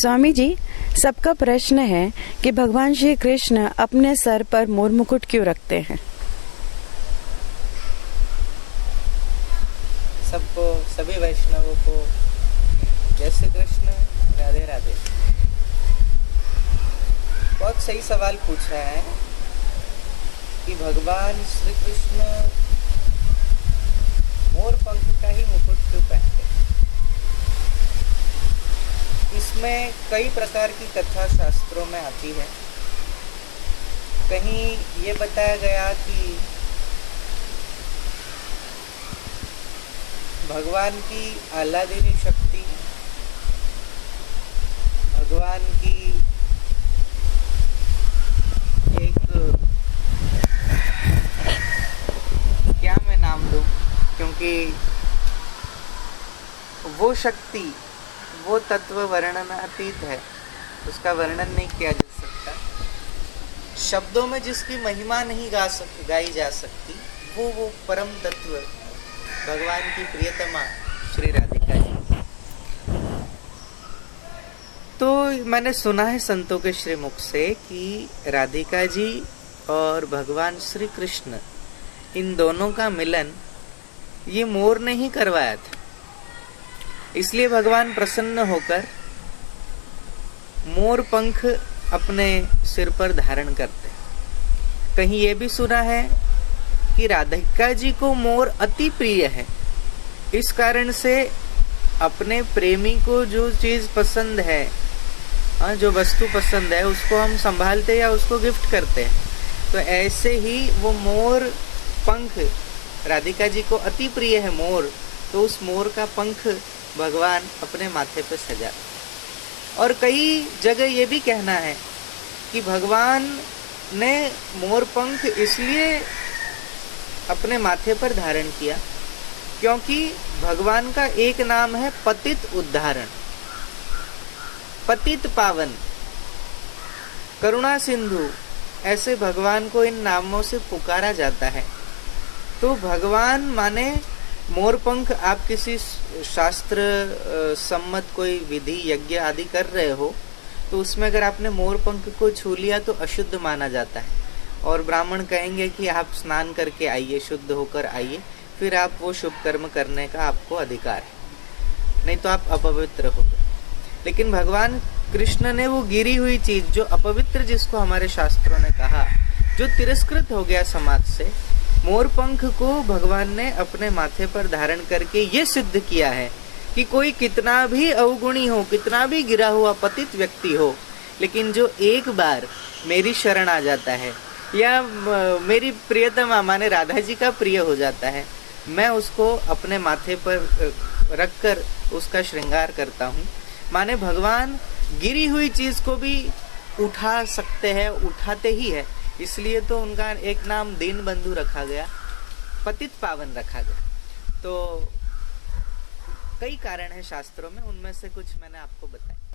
स्वामी जी, सबका प्रश्न है कि भगवान श्री कृष्ण अपने सर पर मोर मुकुट क्यों रखते हैं? सबको, सभी वैष्णवों को जय श्री कृष्ण, राधे राधे। बहुत सही सवाल पूछा है कि भगवान श्री कृष्ण मोर पंख का ही मुकुट क्यों पहनते हैं। इसमें कई प्रकार की कथा शास्त्रों में आती है। कहीं ये बताया गया कि भगवान की आह्लादनी शक्ति, भगवान की एक, क्या मैं नाम दूं, क्योंकि वो शक्ति, वो तत्व वर्णनातीत है, उसका वर्णन नहीं किया जा सकता। शब्दों में जिसकी महिमा नहीं गाई जा सकती, वो परम तत्व भगवान की प्रियतमा श्री राधिका जी। तो मैंने सुना है संतों के श्रीमुख से कि राधिका जी और भगवान श्री कृष्ण, इन दोनों का मिलन ये मोर ने ही करवाया था। इसलिए भगवान प्रसन्न होकर मोर पंख अपने सिर पर धारण करते। कहीं ये भी सुना है कि राधिका जी को मोर अति प्रिय है। इस कारण से अपने प्रेमी को जो चीज पसंद है, जो वस्तु पसंद है, उसको हम संभालते या उसको गिफ्ट करते हैं। तो ऐसे ही वो मोर पंख, राधिका जी को अति प्रिय है मोर, तो उस मोर का पंख भगवान अपने माथे पर सजा। और कई जगह ये भी कहना है कि भगवान ने मोर पंख इसलिए अपने माथे पर धारण किया क्योंकि भगवान का एक नाम है पतित उद्धारण, पतित पावन, करुणा सिंधु, ऐसे भगवान को इन नामों से पुकारा जाता है। तो भगवान माने मोर पंख, आप किसी शास्त्र सम्मत कोई विधि यज्ञ आदि कर रहे हो तो उसमें अगर आपने मोर पंख को छू लिया तो अशुद्ध माना जाता है, और ब्राह्मण कहेंगे कि आप स्नान करके आइए, शुद्ध होकर आइए, फिर आप वो शुभ कर्म करने का आपको अधिकार है, नहीं तो आप अपवित्र हो गए। लेकिन भगवान कृष्ण ने वो गिरी हुई चीज, जो अपवित्र, जिसको हमारे शास्त्रों ने कहा, जो तिरस्कृत हो गया समाज से, मोर पंख को भगवान ने अपने माथे पर धारण करके ये सिद्ध किया है कि कोई कितना भी अवगुणी हो, कितना भी गिरा हुआ पतित व्यक्ति हो, लेकिन जो एक बार मेरी शरण आ जाता है या मेरी प्रियतमा माने राधा जी का प्रिय हो जाता है, मैं उसको अपने माथे पर रखकर उसका श्रृंगार करता हूँ। माने भगवान गिरी हुई चीज को भी उठा सकते हैं, उठाते ही है। इसलिए तो उनका एक नाम दीन बंधु रखा गया, पतित पावन रखा गया। तो कई कारण हैं शास्त्रों में, उनमें से कुछ मैंने आपको बताया।